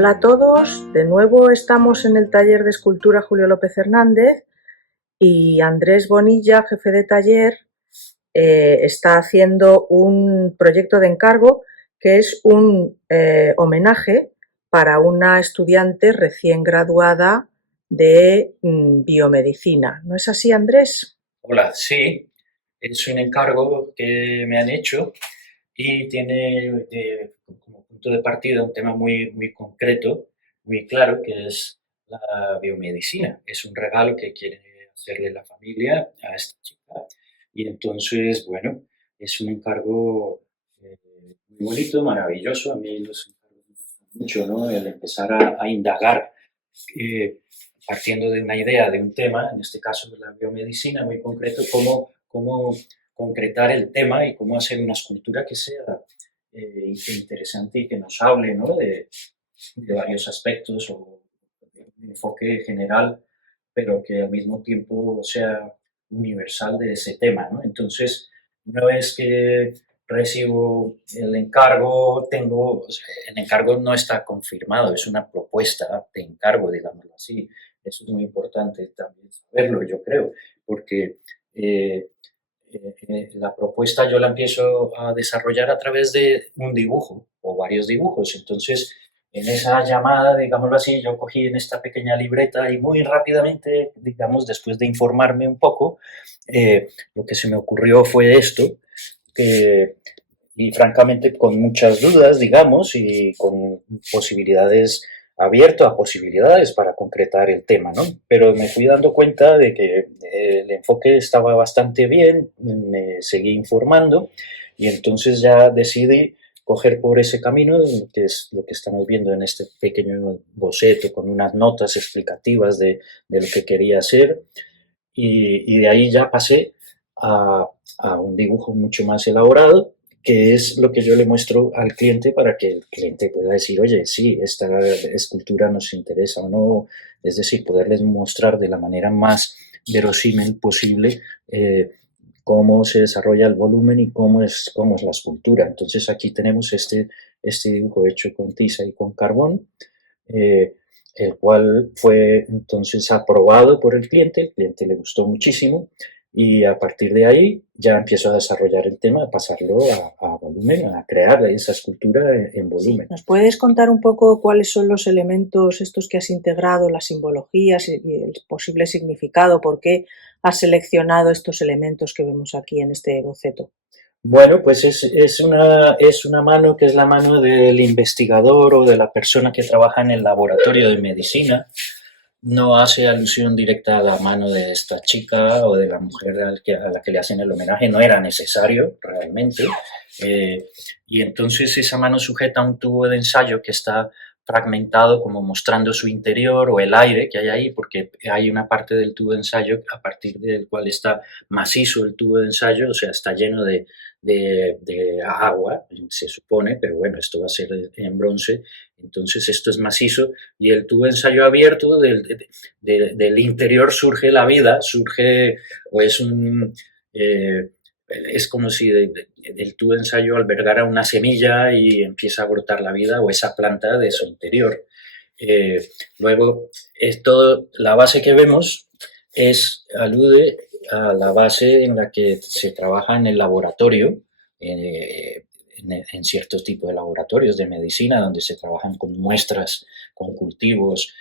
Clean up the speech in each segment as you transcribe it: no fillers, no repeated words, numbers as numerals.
Hola a todos, de nuevo estamos en el taller de escultura Julio López Hernández y Andrés Bonilla, jefe de taller, está haciendo un proyecto de encargo que es un homenaje para una estudiante recién graduada de biomedicina. ¿No es así, Andrés? Hola, sí, es un encargo que me han hecho y tiene como punto de partida un tema muy concreto, muy claro, que es la biomedicina. Es un regalo que quiere hacerle la familia a esta chica. Y entonces, bueno, es un encargo muy bonito, maravilloso. A mí los encargos me gustan mucho, ¿no? El empezar a indagar eh, partiendo de una idea, de un tema, en este caso de la biomedicina, muy concreto, cómo concretar el tema y cómo hacer una escultura que sea interesante y que nos hable, ¿no? de varios aspectos o de un enfoque general, pero que al mismo tiempo sea universal de ese tema, ¿no? Entonces, una vez que recibo el encargo, o sea, el encargo no está confirmado, es una propuesta de encargo, digámoslo así. Eso es muy importante también saberlo, yo creo, porque la propuesta yo la empiezo a desarrollar a través de un dibujo o varios dibujos. Entonces, en esa llamada, digámoslo así, yo cogí en esta pequeña libreta y muy rápidamente, digamos, después de informarme un poco, lo que se me ocurrió fue esto, que, y francamente con muchas dudas, digamos, y con posibilidades, abierto a posibilidades para concretar el tema, ¿no? Pero me fui dando cuenta de que el enfoque estaba bastante bien, me seguí informando y entonces ya decidí coger por ese camino, que es lo que estamos viendo en este pequeño boceto con unas notas explicativas de lo que quería hacer y de ahí ya pasé a un dibujo mucho más elaborado, que es lo que yo le muestro al cliente para que el cliente pueda decir, oye, sí, esta escultura nos interesa o no, es decir, poderles mostrar de la manera más verosímil posible cómo se desarrolla el volumen y cómo es la escultura. Entonces aquí tenemos este dibujo hecho con tiza y con carbón, eh, el cual fue entonces aprobado por el cliente le gustó muchísimo y a partir de ahí ya empiezo a desarrollar el tema, a pasarlo a volumen, a crear esa escultura en volumen. ¿Nos puedes contar un poco cuáles son los elementos estos que has integrado, las simbologías y el posible significado? ¿Por qué has seleccionado estos elementos que vemos aquí en este boceto? Bueno, pues es una mano que es la mano del investigador o de la persona que trabaja en el laboratorio de medicina. No hace alusión directa a la mano de esta chica o de la mujer a la que le hacen el homenaje, no era necesario realmente. Y entonces esa mano sujeta un tubo de ensayo que está fragmentado, como mostrando su interior o el aire que hay ahí, porque hay una parte del tubo de ensayo a partir del cual está macizo el tubo de ensayo, o sea, está lleno de agua, se supone, pero bueno, esto va a ser en bronce, entonces esto es macizo y el tubo de ensayo abierto del interior surge la vida, surge o es un... es como si el tubo de ensayo albergara una semilla y empieza a brotar la vida o esa planta de su interior. Luego, la base que vemos alude a la base en la que se trabaja en el laboratorio, en ciertos tipos de laboratorios de medicina, donde se trabajan con muestras, con cultivos,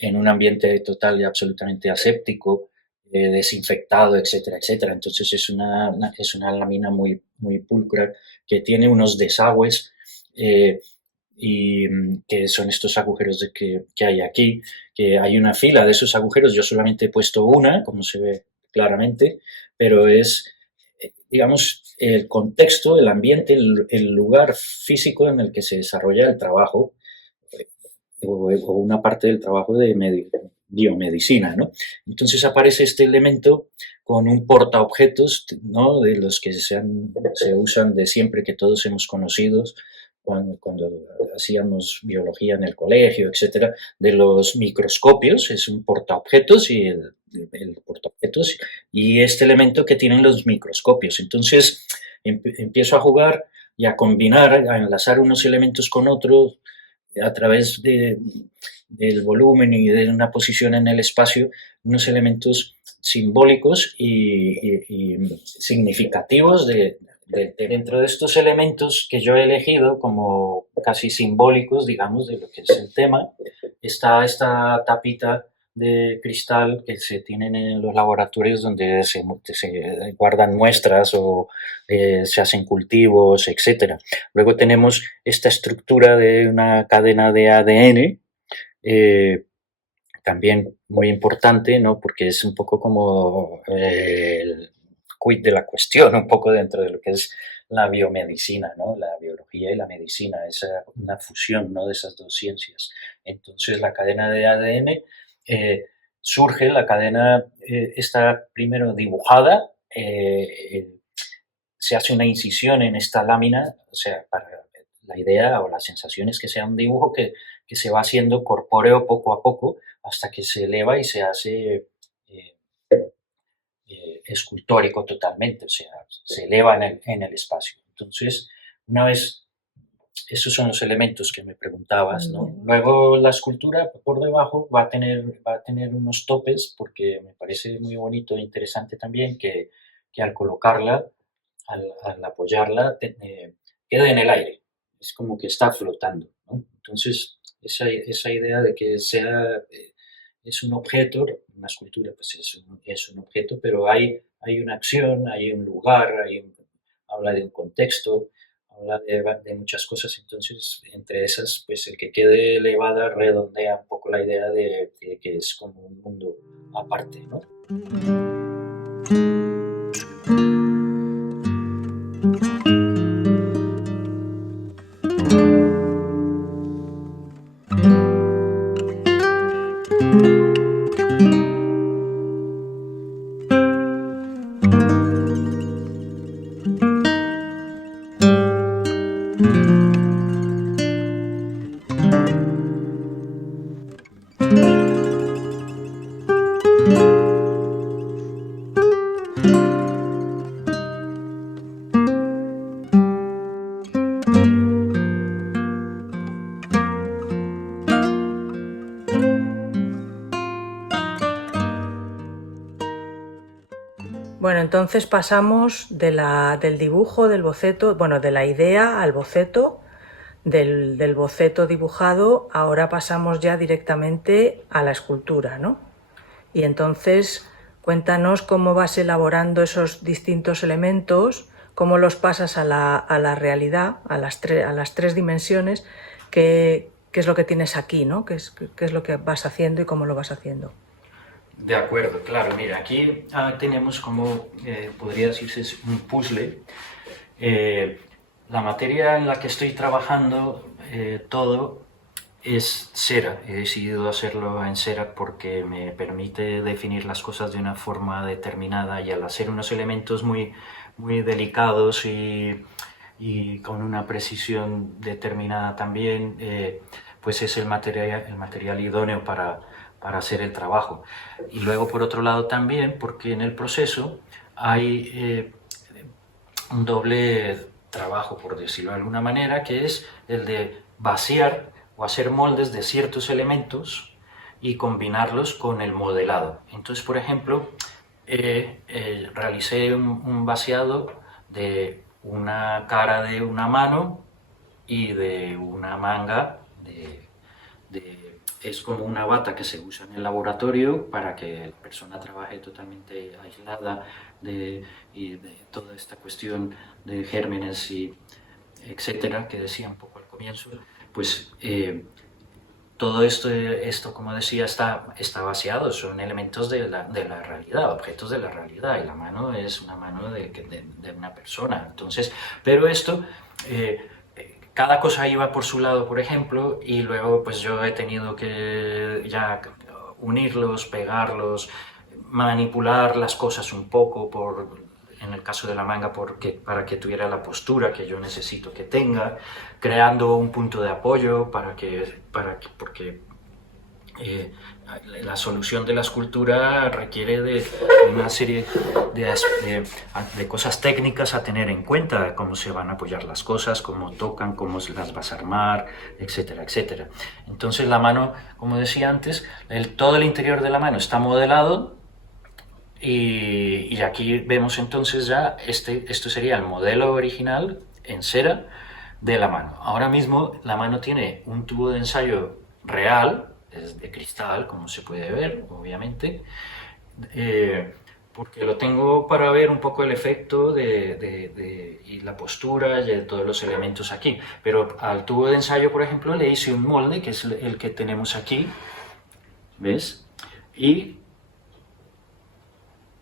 en un ambiente total y absolutamente aséptico, desinfectado, etcétera, etcétera. Entonces es una lámina muy pulcra que tiene unos desagües y que son estos agujeros que hay aquí, que hay una fila de esos agujeros, yo solamente he puesto una, como se ve claramente, pero es, digamos, el contexto, el ambiente, el lugar físico en el que se desarrolla el trabajo o una parte del trabajo de biomedicina, ¿no? Entonces aparece este elemento con un portaobjetos, ¿no? De los que se usan de siempre, que todos hemos conocido cuando hacíamos biología en el colegio, etcétera, de los microscopios, es un portaobjetos y el portaobjetos y este elemento que tienen los microscopios. Entonces empiezo a jugar y a combinar, a enlazar unos elementos con otros a través del volumen y de una posición en el espacio, unos elementos simbólicos y significativos dentro de estos elementos que yo he elegido como casi simbólicos, digamos, de lo que es el tema. Está esta tapita de cristal que se tienen en los laboratorios donde se guardan muestras o se hacen cultivos, etc. Luego tenemos esta estructura de una cadena de ADN, también muy importante, ¿no? Porque es un poco como el quid de la cuestión, un poco dentro de lo que es la biomedicina, ¿no? La biología y la medicina, es una fusión, ¿no? De esas dos ciencias. Entonces la cadena de ADN surge, la cadena está primero dibujada, se hace una incisión en esta lámina, o sea, para la idea o la sensación es que sea un dibujo que se va haciendo corpóreo poco a poco hasta que se eleva y se hace escultórico totalmente, o sea, se eleva en el espacio. Entonces, una vez, esos son los elementos que me preguntabas, ¿no? Luego la escultura por debajo va a tener unos topes, porque me parece muy bonito e interesante también que al colocarla, al apoyarla, quede en el aire, es como que está flotando, ¿no? Entonces, esa idea de que es un objeto, una escultura pues es un objeto, pero hay una acción, hay un lugar, habla de un contexto, habla de muchas cosas, entonces entre esas pues el que quede elevada redondea un poco la idea de que es como un mundo aparte, ¿no? Bueno, entonces pasamos del dibujo, del boceto, bueno, de la idea al boceto, del boceto dibujado, ahora pasamos ya directamente a la escultura, ¿no? Y entonces cuéntanos cómo vas elaborando esos distintos elementos, cómo los pasas a la realidad, a las tres dimensiones, qué es lo que tienes aquí, ¿no? ¿Qué es lo que vas haciendo y cómo lo vas haciendo? De acuerdo, claro. Mira, aquí tenemos como, podría decirse, un puzzle. La materia en la que estoy trabajando, todo es cera. He decidido hacerlo en cera porque me permite definir las cosas de una forma determinada y al hacer unos elementos muy, muy delicados y con una precisión determinada también, pues es el material idóneo para hacer el trabajo. Y luego, por otro lado, también porque en el proceso hay un doble trabajo, por decirlo de alguna manera, que es el de vaciar o hacer moldes de ciertos elementos y combinarlos con el modelado. Entonces, por ejemplo, realicé un vaciado de una cara de una mano y de una manga es como una bata que se usa en el laboratorio para que la persona trabaje totalmente aislada de toda esta cuestión de gérmenes y etcétera, que decía un poco al comienzo. Pues todo esto, como decía, está vaciado, son elementos de la realidad, objetos de la realidad, y la mano es una mano de una persona. Entonces, pero esto, cada cosa iba por su lado, por ejemplo, y luego pues yo he tenido que ya unirlos, pegarlos, manipular las cosas un poco en el caso de la manga para que tuviera la postura que yo necesito que tenga, creando un punto de apoyo porque la solución de la escultura requiere de una serie de cosas técnicas a tener en cuenta, cómo se van a apoyar las cosas, cómo tocan, cómo las vas a armar, etcétera, etcétera. Entonces la mano, como decía antes, todo el interior de la mano está modelado y aquí vemos entonces ya, esto sería el modelo original en cera de la mano. Ahora mismo la mano tiene un tubo de ensayo real, es de cristal, como se puede ver, obviamente, porque lo tengo para ver un poco el efecto y la postura y de todos los elementos aquí. Pero al tubo de ensayo, por ejemplo, le hice un molde, que es el que tenemos aquí, ¿ves? Y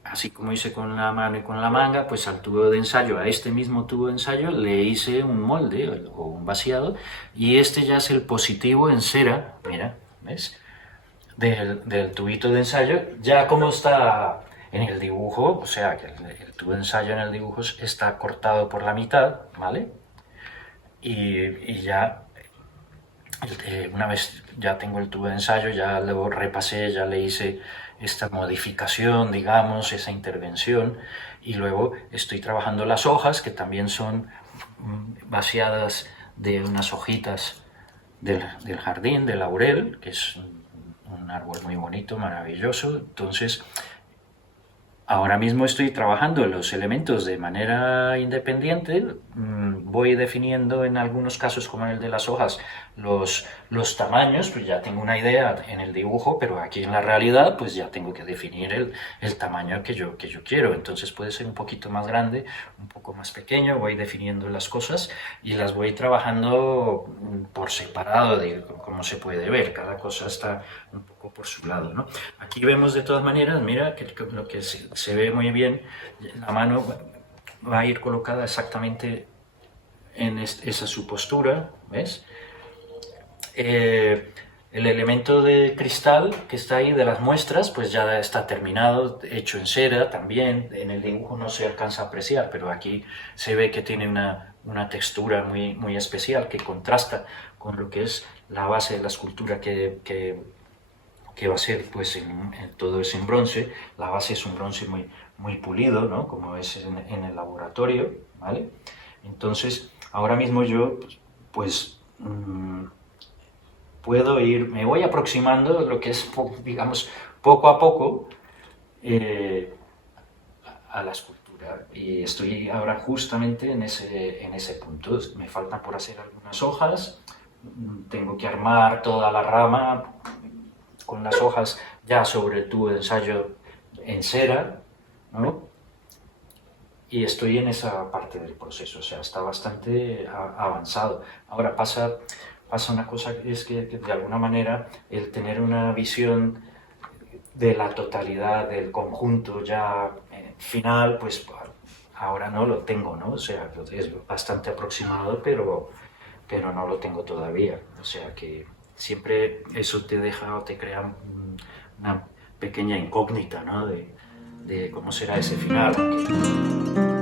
así como hice con la mano y con la manga, pues al tubo de ensayo, a este mismo tubo de ensayo, le hice un molde o un vaciado, y este ya es el positivo en cera, mira, ¿ves? Del tubito de ensayo, ya como está en el dibujo, o sea, que el tubo de ensayo en el dibujo está cortado por la mitad, ¿vale? Y ya, una vez ya tengo el tubo de ensayo, ya lo repasé, ya le hice esta modificación, digamos, esa intervención, y luego estoy trabajando las hojas, que también son vaciadas de unas hojitas del jardín, del laurel, que es un árbol muy bonito, maravilloso. Entonces, ahora mismo estoy trabajando los elementos de manera independiente, voy definiendo en algunos casos, como en el de las hojas, los tamaños, pues ya tengo una idea en el dibujo, pero aquí en la realidad pues ya tengo que definir el tamaño que yo quiero. Entonces puede ser un poquito más grande, un poco más pequeño, voy definiendo las cosas y las voy trabajando por separado, como se puede ver, cada cosa está un poco por su lado, ¿no? Aquí vemos de todas maneras, mira, que lo que se ve muy bien, la mano va a ir colocada exactamente en esa su postura, ¿ves? El elemento de cristal que está ahí de las muestras, pues ya está terminado, hecho en cera también. En el dibujo no se alcanza a apreciar, pero aquí se ve que tiene una textura muy, muy especial que contrasta con lo que es la base de la escultura que va a ser, pues todo es en bronce. La base es un bronce muy, muy pulido, ¿no? Como es en el laboratorio, ¿vale? Entonces, ahora mismo yo, pues puedo me voy aproximando lo que es, digamos, poco a poco a la escultura, y estoy ahora justamente en ese punto. Me falta por hacer algunas hojas, tengo que armar toda la rama con las hojas ya sobre el tubo de ensayo en cera, ¿no? Y estoy en esa parte del proceso, o sea, está bastante avanzado. Ahora pasa una cosa, que es que de alguna manera el tener una visión de la totalidad del conjunto ya final, pues ahora no lo tengo, ¿no? O sea, es bastante aproximado, pero no lo tengo todavía. O sea que siempre eso te deja o te crea una pequeña incógnita, ¿no? De cómo será ese final.